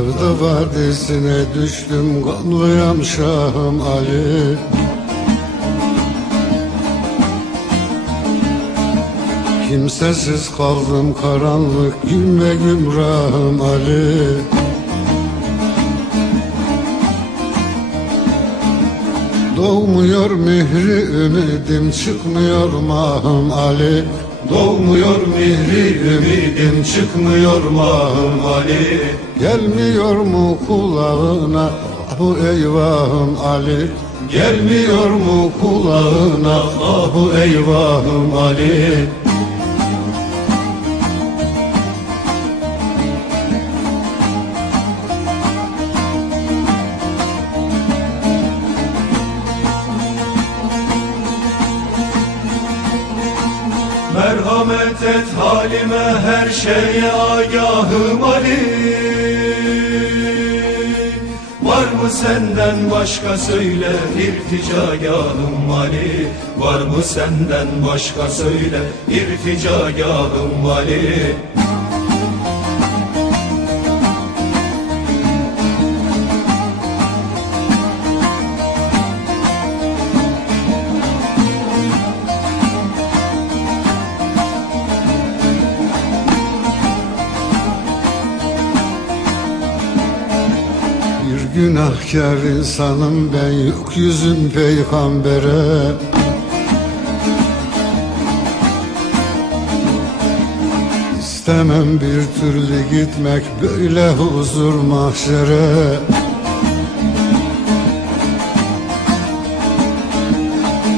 Sevda vadisine düştüm kanlıyam Şahım Ali. Kimsesiz kaldım karanlık gün ve gümrahım Ali. Doğmuyor mihri ümidim çıkmıyor mahım Ali Doğmuyor mihri ümidim çıkmıyor mahım Ali? Gelmiyor mu kulağına bu eyvahım Ali? Gelmiyor mu kulağına ah bu eyvahım Ali Merhamet et halime her şeye agahım Ali Var mı senden başka söyle irticagahım Ali Var mı senden başka söyle irticagahım Ali günahkar insanım ben yok yüzüm peygambere. İstemem bir türlü gitmek böyle huzur mahşere.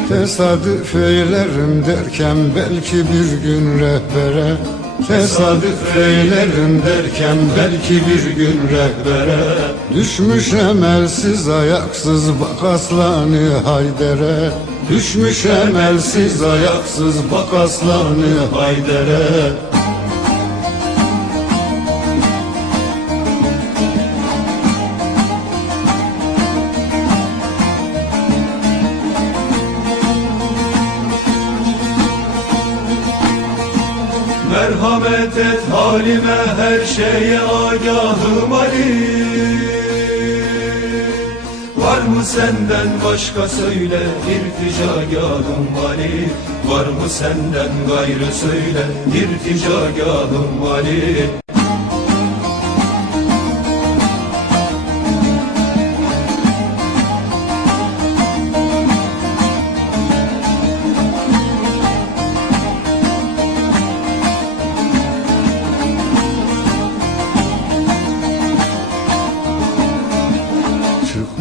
Tesadüf eylerim derken belki bir gün rehbere Tesadüf eylerim derken belki bir gün rehbere. Düşmüş emelsiz ayaksız bak aslanı haydere. Düşmüş emelsiz ayaksız bak aslanı haydere Merhamet et halime her şeye agahım Ali. Var mı senden başka söyle irticagahım Ali? Var mı senden gayrı söyle irticagahım Ali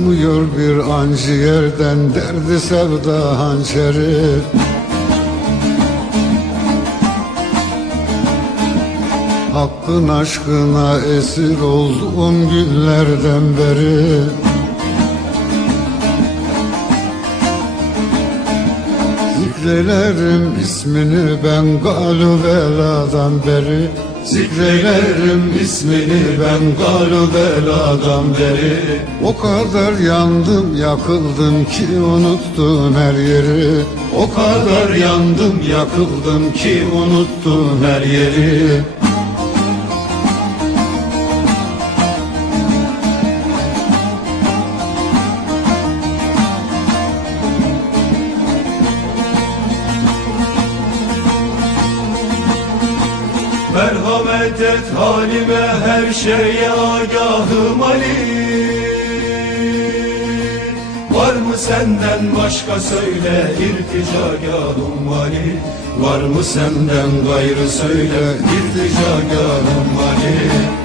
Çıkmıyor bir ancı yerden derdi sevda hançeri. Hakkın aşkına esir olduğum günlerden beri. Zikrelerim ismini ben galu beladan beri Zikrelerim ismini ben galu beladan beri O kadar yandım yakıldım ki unuttum her yeri. O kadar yandım yakıldım ki unuttum her yeri Merhamet et halime her şeye agahım Ali. Var mı senden başka söyle irticagahım Ali. Var mı senden gayrı söyle irticagahım Ali